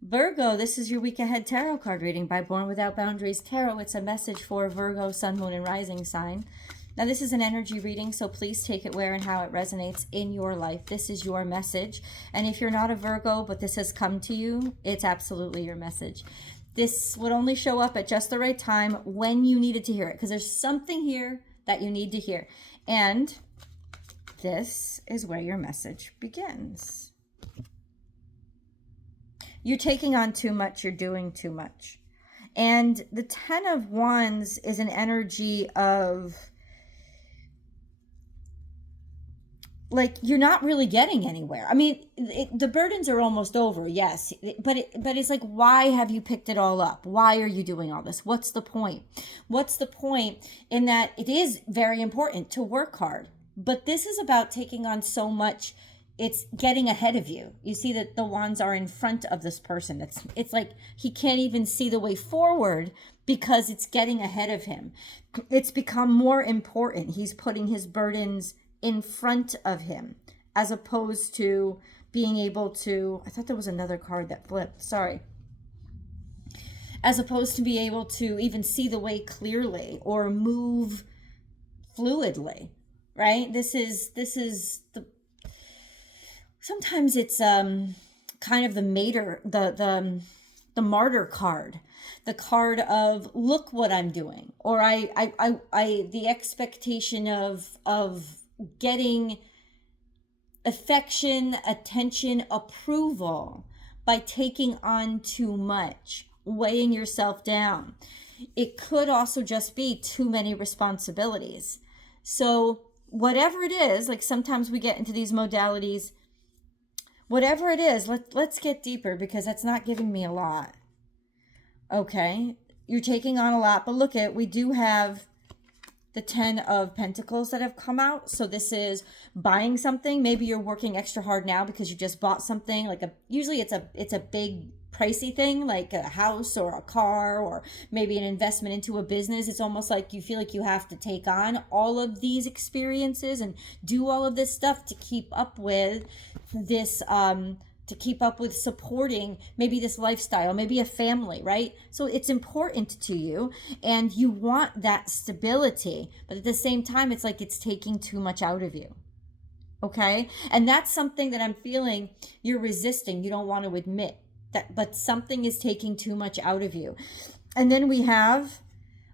Virgo, this is your week ahead tarot card reading by Born Without Boundaries Tarot. It's a message for Virgo, Sun, Moon, and Rising sign. Now, this is an energy reading, so please take it where and how it resonates in your life. This is your message. And if you're not a Virgo, but this has come to you, it's absolutely your message. This would only show up at just the right time when you needed to hear it, because there's something here that you need to hear. And this is where your message begins. You're taking on too much, you're doing too much. And the 10 of Wands is an energy of, like, you're not really getting anywhere. I mean, the burdens are almost over, yes. But it's like, why have you picked it all up? Why are you doing all this? What's the point? What's the point in that it is very important to work hard. But this is about taking on so much. It's getting ahead of you. You see that the wands are in front of this person. It's like he can't even see the way forward because it's getting ahead of him. It's become more important. He's putting his burdens in front of him as opposed to being able to, I thought there was another card that flipped. Sorry. As opposed to be able to even see the way clearly or move fluidly, right? This is the, sometimes it's kind of the martyr card, the card of look what I'm doing, or the expectation of getting affection, attention, approval by taking on too much, weighing yourself down. It could also just be too many responsibilities. So whatever it is, like sometimes we get into these modalities. Whatever it is, let's get deeper because that's not giving me a lot. Okay, you're taking on a lot, but look we do have the 10 of Pentacles that have come out. So this is buying something. Maybe you're working extra hard now because you just bought something. Usually it's a big pricey thing like a house or a car or maybe an investment into a business. It's almost like you feel like you have to take on all of these experiences and do all of this stuff to keep up with this, to keep up with supporting maybe this lifestyle, maybe a family, right? So it's important to you and you want that stability, but at the same time, it's like it's taking too much out of you. Okay? And that's something that I'm feeling you're resisting. You don't want to admit that, but something is taking too much out of you. And then we have,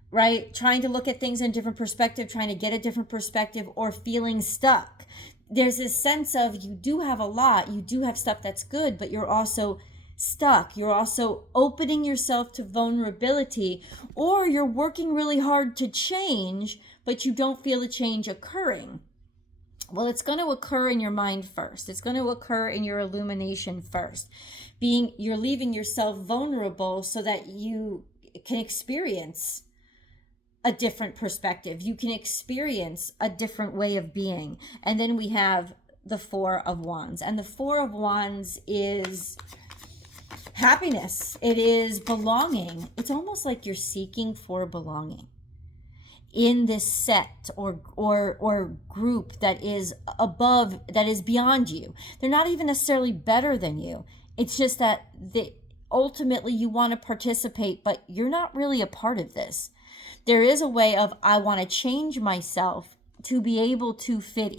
right, trying to look at things in a different perspective, trying to get a different perspective, or feeling stuck. There's this sense of you do have a lot, you do have stuff that's good, but you're also stuck. You're also opening yourself to vulnerability, or you're working really hard to change, but you don't feel the change occurring. Well, it's going to occur in your mind first. It's going to occur in your illumination first. You're leaving yourself vulnerable so that you can experience a different perspective. You can experience a different way of being. And then we have the 4 of Wands. And the 4 of Wands is happiness. It is belonging. It's almost like you're seeking for belonging in this set or group that is above, that is beyond you. They're not even necessarily better than you. It's just that ultimately you want to participate, but you're not really a part of this. There is a way of, I want to change myself to be able to fit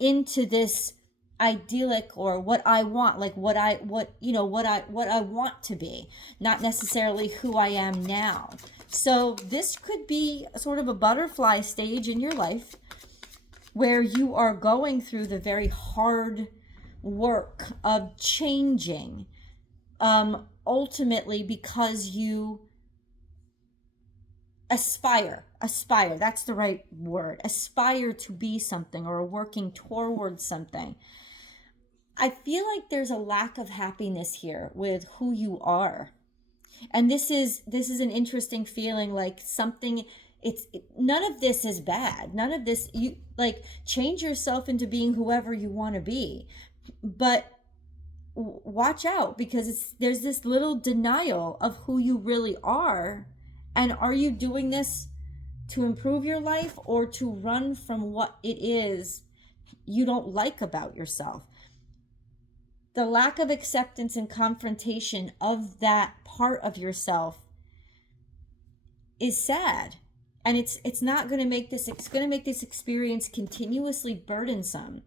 into this idyllic or what I want, like what I want to be, not necessarily who I am now. So this could be sort of a butterfly stage in your life where you are going through the very hard work of changing, ultimately because you aspire, that's the right word, aspire to be something or working towards something. I feel like there's a lack of happiness here with who you are. And this is an interesting feeling, like something, none of this is bad. None of this, you like change yourself into being whoever you want to be. But watch out because there's this little denial of who you really are. And are you doing this to improve your life or to run from what it is you don't like about yourself? the lack of acceptance and confrontation of that part of yourself is sad. And it's not going to make this, it's going to make this experience continuously burdensome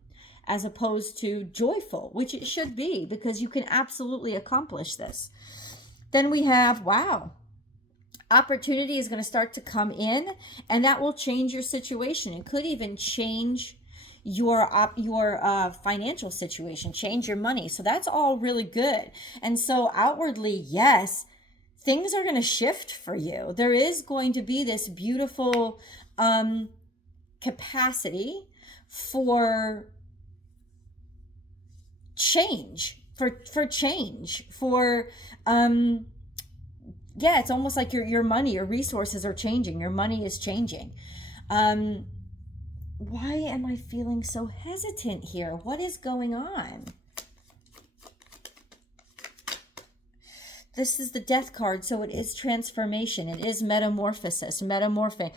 as opposed to joyful, which it should be, because you can absolutely accomplish this. Then we have, wow, opportunity is going to start to come in, and that will change your situation. It could even change your financial situation, change your money. So that's all really good. And so outwardly, yes, things are going to shift for you. There is going to be this beautiful capacity for change, yeah, it's almost like your money, your resources are changing. Your money is changing. Why am I feeling so hesitant here? What is going on? This is the Death card, so it is transformation. It is metamorphosis, metamorphing.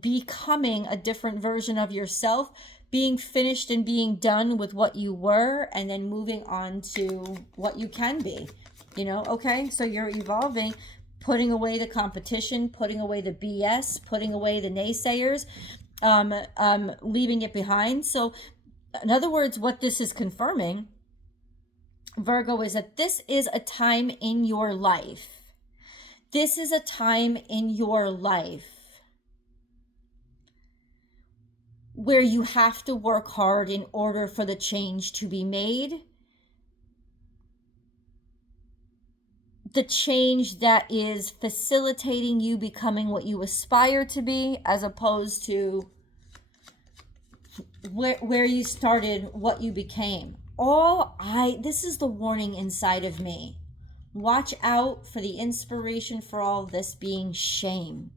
Becoming a different version of yourself, being finished and being done with what you were, and then moving on to what you can be. You know, okay, so you're evolving, putting away the competition, putting away the BS, putting away the naysayers, leaving it behind. So in other words, what this is confirming, Virgo, is that this is a time in your life. This is a time in your life where you have to work hard in order for the change to be made. The change that is facilitating you becoming what you aspire to be, as opposed to where you started, what you became. This is the warning inside of me. Watch out for the inspiration for all of this being shame.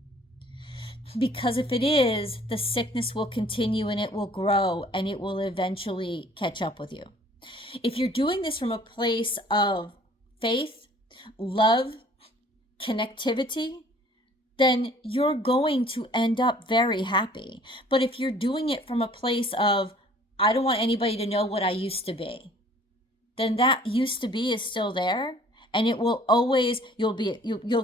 Because if it is, the sickness will continue and it will grow and it will eventually catch up with you. If you're doing this from a place of faith, love, connectivity, then you're going to end up very happy. But if you're doing it from a place of, I don't want anybody to know what I used to be, then that used to be is still there. And it will always, you'll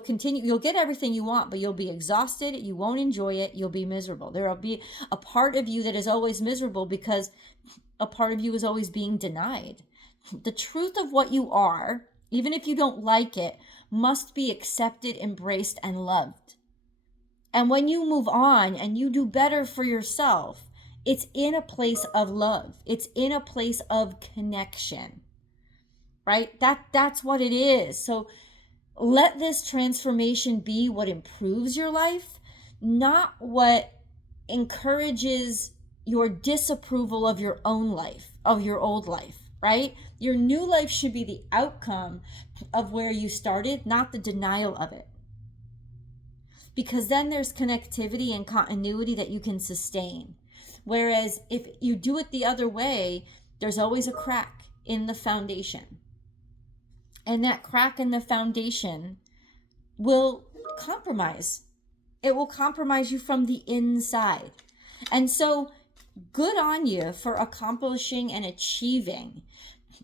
continue, you'll get everything you want, but you'll be exhausted. You won't enjoy it. You'll be miserable. There will be a part of you that is always miserable because a part of you is always being denied. The truth of what you are, even if you don't like it, must be accepted, embraced, and loved. And when you move on and you do better for yourself, it's in a place of love. It's in a place of connection, right? That's what it is. So let this transformation be what improves your life, not what encourages your disapproval of your own life, of your old life. Right? Your new life should be the outcome of where you started, not the denial of it. Because then there's connectivity and continuity that you can sustain. Whereas if you do it the other way, there's always a crack in the foundation. And that crack in the foundation will compromise. It will compromise you from the inside. And so good on you for accomplishing and achieving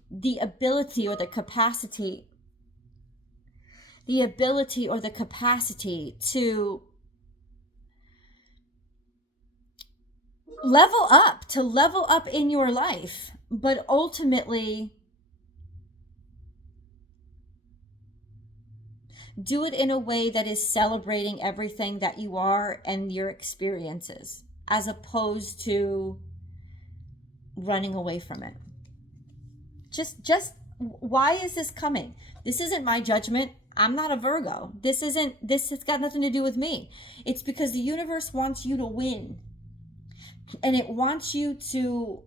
the ability or the capacity to level up in your life, but ultimately do it in a way that is celebrating everything that you are and your experiences, as opposed to running away from it. Just why is this coming? This isn't my judgment. I'm not a Virgo. This has got nothing to do with me. It's because the universe wants you to win. And it wants you to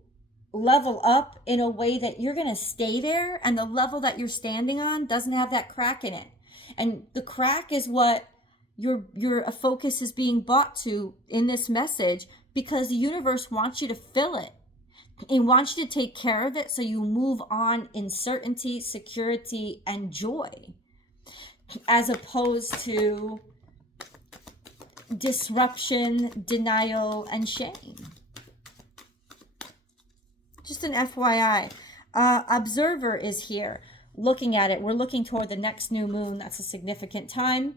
level up in a way that you're going to stay there, and the level that you're standing on doesn't have that crack in it. And the crack is what your focus is being brought to in this message, because the universe wants you to fill it. It wants you to take care of it so you move on in certainty, security, and joy, as opposed to disruption, denial, and shame. Just an FYI. Observer is here. Looking at it, we're looking toward the next new moon. That's a significant time.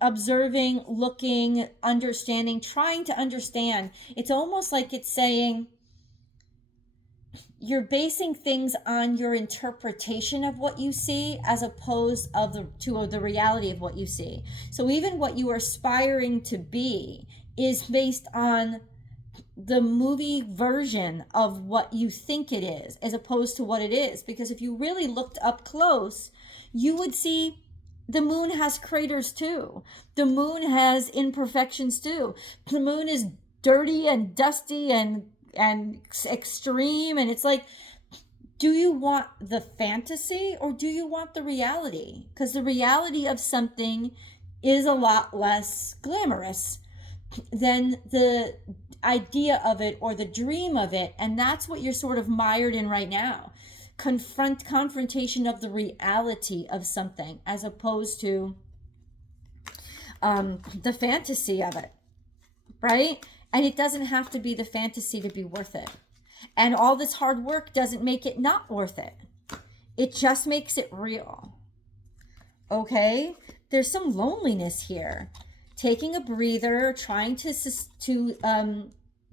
Observing, looking, understanding, trying to understand. It's almost like it's saying you're basing things on your interpretation of what you see as opposed to the reality of what you see. So even what you are aspiring to be is based on the movie version of what you think it is as opposed to what it is. Because if you really looked up close, you would see the moon has craters too. The moon has imperfections too. The moon is dirty and dusty and extreme, and it's like, do you want the fantasy or do you want the reality? Because the reality of something is a lot less glamorous than the idea of it or the dream of it, and that's what you're sort of mired in right now. Confrontation of the reality of something as opposed to the fantasy of it, right? And it doesn't have to be the fantasy to be worth it. And all this hard work doesn't make it not worth it. It just makes it real. Okay? There's some loneliness here. Taking a breather, trying to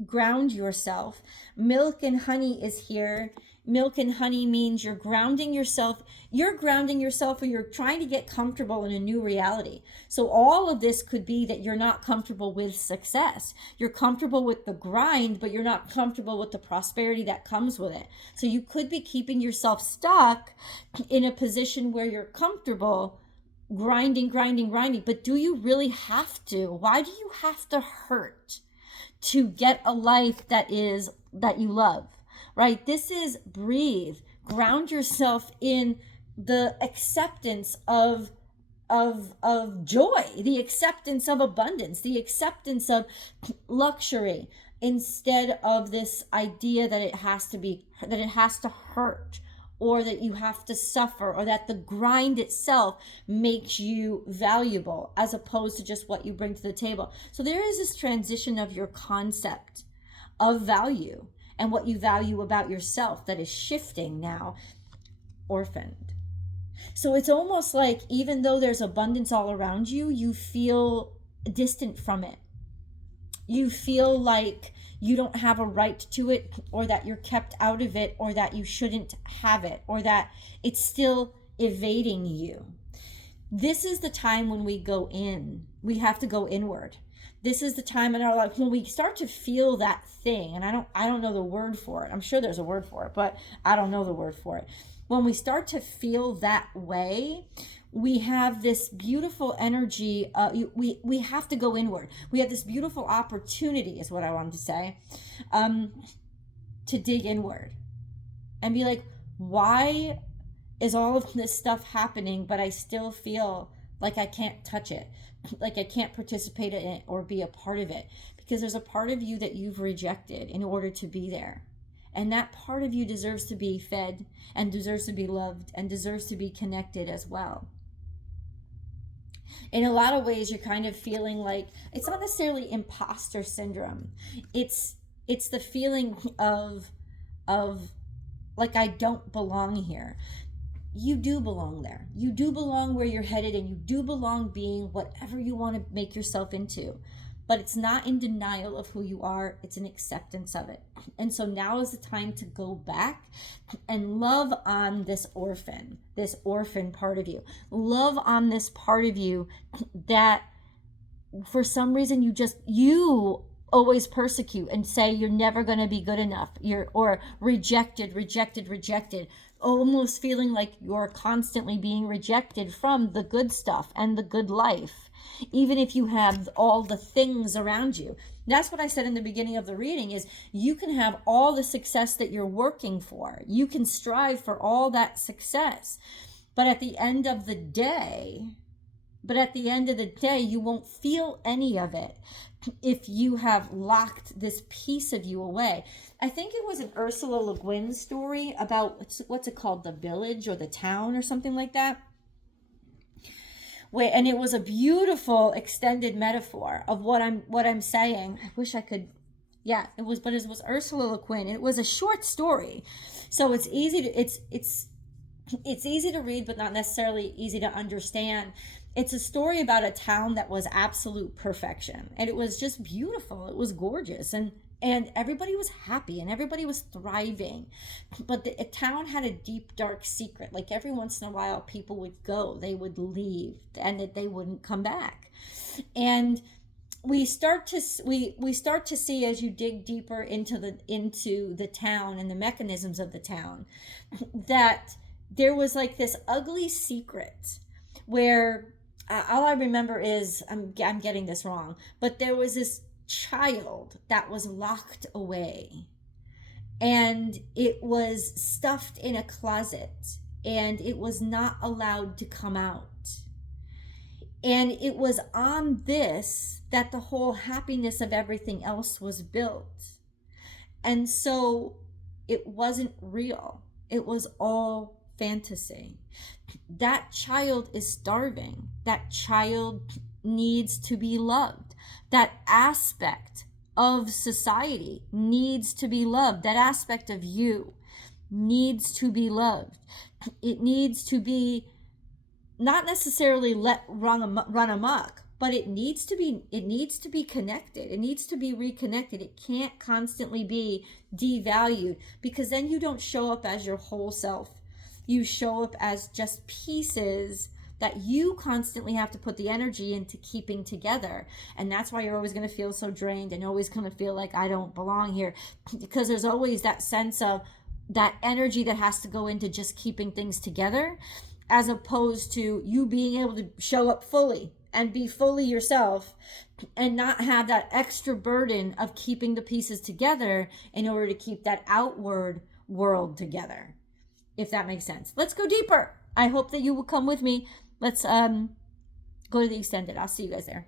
ground yourself. Milk and honey is here. Milk and honey means you're grounding yourself. You're grounding yourself, or you're trying to get comfortable in a new reality. So all of this could be that you're not comfortable with success. You're comfortable with the grind, but you're not comfortable with the prosperity that comes with it. So you could be keeping yourself stuck in a position where you're comfortable grinding. But do you really have to? Why do you have to hurt to get a life that you love? Right? This is breathe. Ground yourself in the acceptance of joy, the acceptance of abundance, the acceptance of luxury, instead of this idea that it has to hurt, or that you have to suffer, or that the grind itself makes you valuable as opposed to just what you bring to the table. So there is this transition of your concept of value and what you value about yourself that is shifting now. Orphaned. So it's almost like even though there's abundance all around you, you feel distant from it. You feel like you don't have a right to it, or that you're kept out of it, or that you shouldn't have it, or that it's still evading you. This is the time when we go in. We have to go inward. This is the time in our life when we start to feel that thing, and I don't know the word for it. I'm sure there's a word for it, but I don't know the word for it. When we start to feel that way, we have this beautiful energy. We have to go inward. We have this beautiful opportunity, is what I wanted to say, to dig inward and be like, why is all of this stuff happening, but I still feel like I can't touch it, like I can't participate in it or be a part of it? Because there's a part of you that you've rejected in order to be there. And that part of you deserves to be fed, and deserves to be loved, and deserves to be connected as well. In a lot of ways, you're kind of feeling like, it's not necessarily imposter syndrome. It's the feeling of like, I don't belong here. You do belong there. You do belong where you're headed, and you do belong being whatever you want to make yourself into. But it's not in denial of who you are. It's an acceptance of it. And so now is the time to go back and love on this orphan part of you. Love on this part of you that for some reason you always persecute and say you're never going to be good enough. Or rejected. Almost feeling like you're constantly being rejected from the good stuff and the good life, even if you have all the things around you. That's what I said in the beginning of the reading, is you can have all the success that you're working for. You can strive for all that success. But at the end of the day, you won't feel any of it if you have locked this piece of you away. I think it was an Ursula Le Guin story about, what's it called, The Village or The Town or something like that. And it was a beautiful extended metaphor of what I'm saying. I wish I could Yeah, it was, but it was Ursula Le Guin. It was a short story, so it's easy to it's easy to read, but not necessarily easy to understand. It's a story about a town that was absolute perfection, and it was just beautiful. It was gorgeous, and everybody was happy and everybody was thriving. But the town had a deep, dark secret. Like every once in a while, people would go, they would leave, and that they wouldn't come back. And we start to see, as you dig deeper into the town and the mechanisms of the town, that there was like this ugly secret where all I remember is I'm getting this wrong, but there was this child that was locked away, and it was stuffed in a closet, and it was not allowed to come out. And it was on this that the whole happiness of everything else was built. And so it wasn't real. It was all fantasy. That child is starving. That child needs to be loved. That aspect of society needs to be loved. That aspect of you needs to be loved. It needs to be not necessarily run amok, but it needs to be connected. It needs to be reconnected. It can't constantly be devalued, because then you don't show up as your whole self. You show up as just pieces that you constantly have to put the energy into keeping together. And that's why you're always going to feel so drained and always going to feel like I don't belong here, because there's always that sense of that energy that has to go into just keeping things together, as opposed to you being able to show up fully and be fully yourself and not have that extra burden of keeping the pieces together in order to keep that outward world together, if that makes sense. Let's go deeper. I hope that you will come with me. Let's go to the extended. I'll see you guys there.